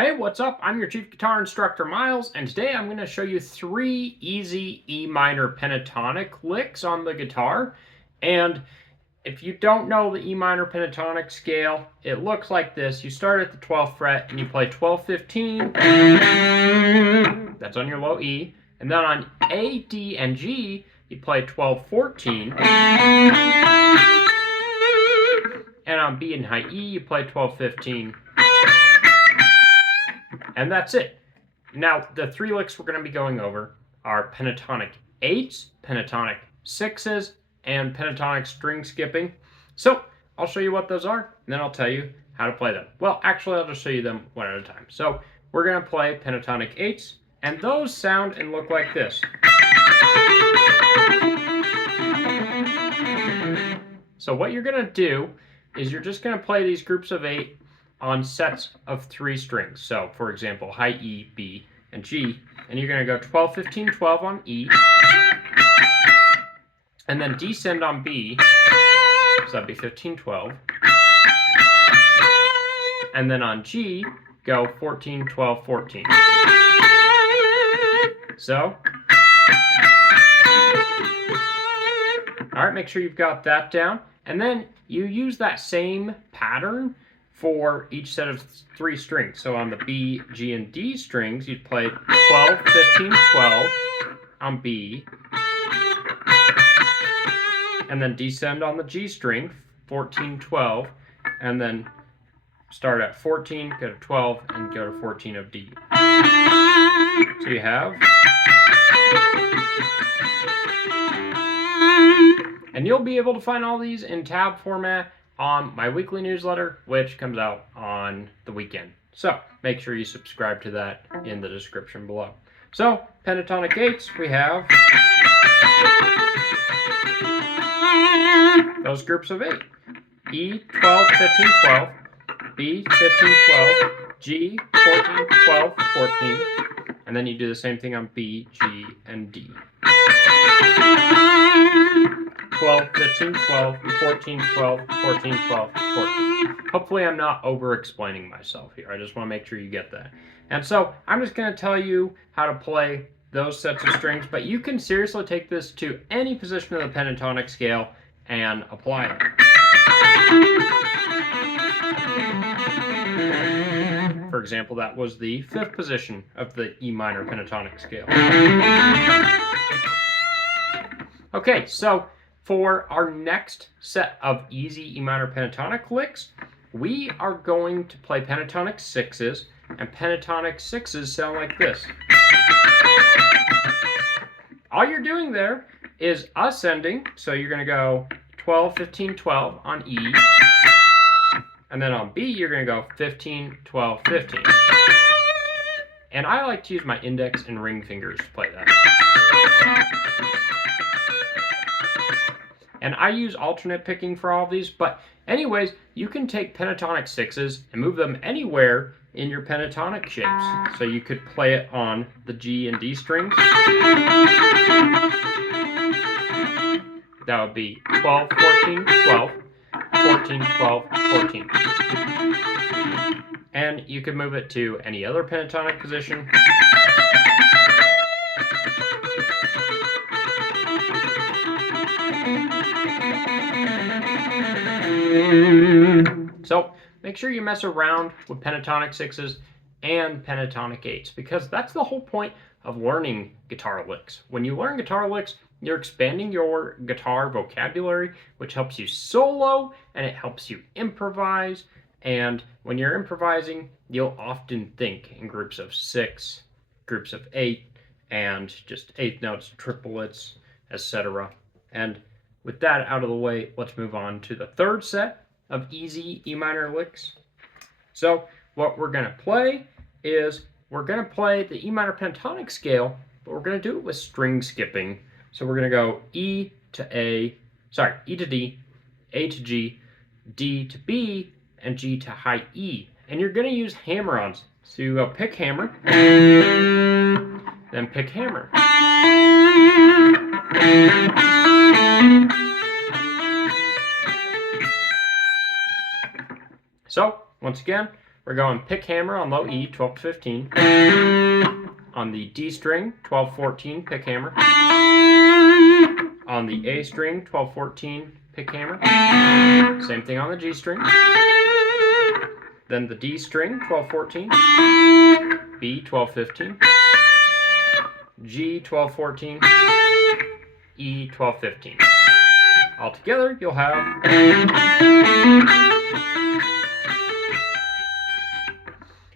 Hey, what's up? I'm your chief guitar instructor, Miles, and today I'm going to show you 3 easy E minor pentatonic licks on the guitar. And if you don't know the E minor pentatonic scale, it looks like this. You start at the 12th fret and you play 12, 15. That's on your low E. And then on A, D, and G, you play 12, 14. And on B and high E, you play 12, 15. And that's it. Now, the 3 licks we're going to be going over are pentatonic 8s, pentatonic 6s, and pentatonic string skipping. So, I'll show you what those are, and then I'll tell you how to play them. Well, actually, I'll just show you them one at a time. So, we're going to play pentatonic 8s, and those sound and look like this. So, what you're going to do is you're just going to play these groups of 8 on sets of 3 strings. So, for example, high E, B, and G. And you're going to go 12, 15, 12 on E. And then descend on B. So that'd be 15, 12. And then on G, go 14, 12, 14. So, alright, make sure you've got that down. And then you use that same pattern for each set of 3 strings. So on the B, G, and D strings, you'd play 12, 15, 12 on B. And then descend on the G string, 14, 12. And then start at 14, go to 12, and go to 14 of D. So you have... And you'll be able to find all these in tab format on my weekly newsletter, which comes out on the weekend. So make sure you subscribe to that in the description below. So pentatonic 8s, we have those groups of 8. E, 12, 15, 12. B, 15, 12. G, 14, 12, 14. And then you do the same thing on B, G, and D. 12, 15, 12, 14, 12, 14, 12, 14. Hopefully I'm not over-explaining myself here. I just want to make sure you get that. And so I'm just going to tell you how to play those sets of strings, but you can seriously take this to any position of the pentatonic scale and apply it. For example, that was the 5th position of the E minor pentatonic scale. Okay, so for our next set of easy E minor pentatonic licks, we are going to play pentatonic 6s, and pentatonic 6s sound like this. All you're doing there is ascending, so you're going to go 12, 15, 12 on E, and then on B you're going to go 15, 12, 15. And I like to use my index and ring fingers to play that. And I use alternate picking for all of these, but anyways, you can take pentatonic 6s and move them anywhere in your pentatonic shapes. So you could play it on the G and D strings. That would be 12, 14, 12, 14, 12, 14. And you could move it to any other pentatonic position. So make sure you mess around with pentatonic 6s and pentatonic 8s, because that's the whole point of learning guitar licks. When you learn guitar licks, you're expanding your guitar vocabulary, which helps you solo and it helps you improvise. And when you're improvising, you'll often think in groups of 6, groups of 8, and just 8th notes, triplets, etc. And with that out of the way, let's move on to the 3rd set of easy E minor licks. So what we're going to play is we're going to play the E minor pentatonic scale, but we're going to do it with string skipping. So we're going to go E to A, E to D, A to G, D to B, and G to high E. And you're going to use hammer-ons. So you go pick hammer, then pick hammer. So, once again, we're we're going pick hammer on low E, 12 to 15. On the D string, 12-14, pick hammer. On the A string, 12-14, pick hammer. Same thing on the G string. Then the D string, 12-14. B, 12-15. G, 12-14. E, 12-15. Altogether, you'll have...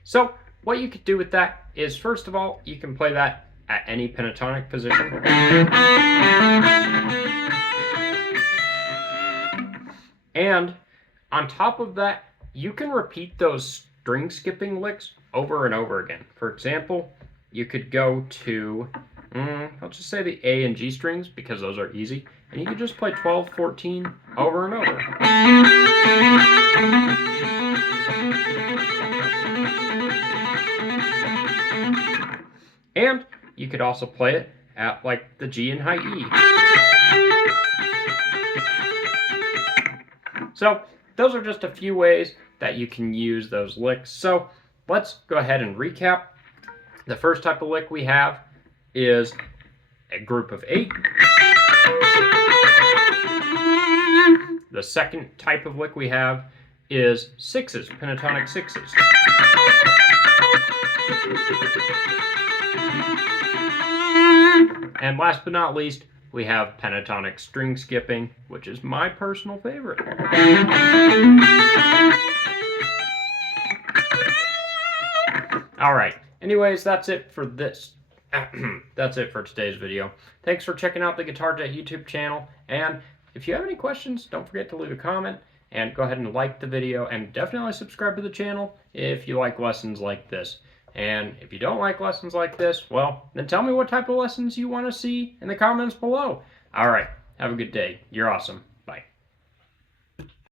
So, what you could do with that is, first of all, you can play that at any pentatonic position. And on top of that, you can repeat those string skipping licks over and over again. For example, you could go to, I'll just say the A and G strings because those are easy. And you could just play 12-14 over and over. And you could also play it at like the G and high E. So those are just a few ways that you can use those licks. So let's go ahead and recap. The first type of lick we have is a group of 8. The second type of lick we have is 6s, pentatonic 6s. And last but not least, we have pentatonic string skipping, which is my personal favorite. All right. Anyways, that's it for this. That's it for today's video. Thanks for checking out the Guitar Jet YouTube channel. And if you have any questions, don't forget to leave a comment and go ahead and like the video and definitely subscribe to the channel if you like lessons like this. And if you don't like lessons like this, well, then tell me what type of lessons you want to see in the comments below. All right. Have a good day. You're awesome.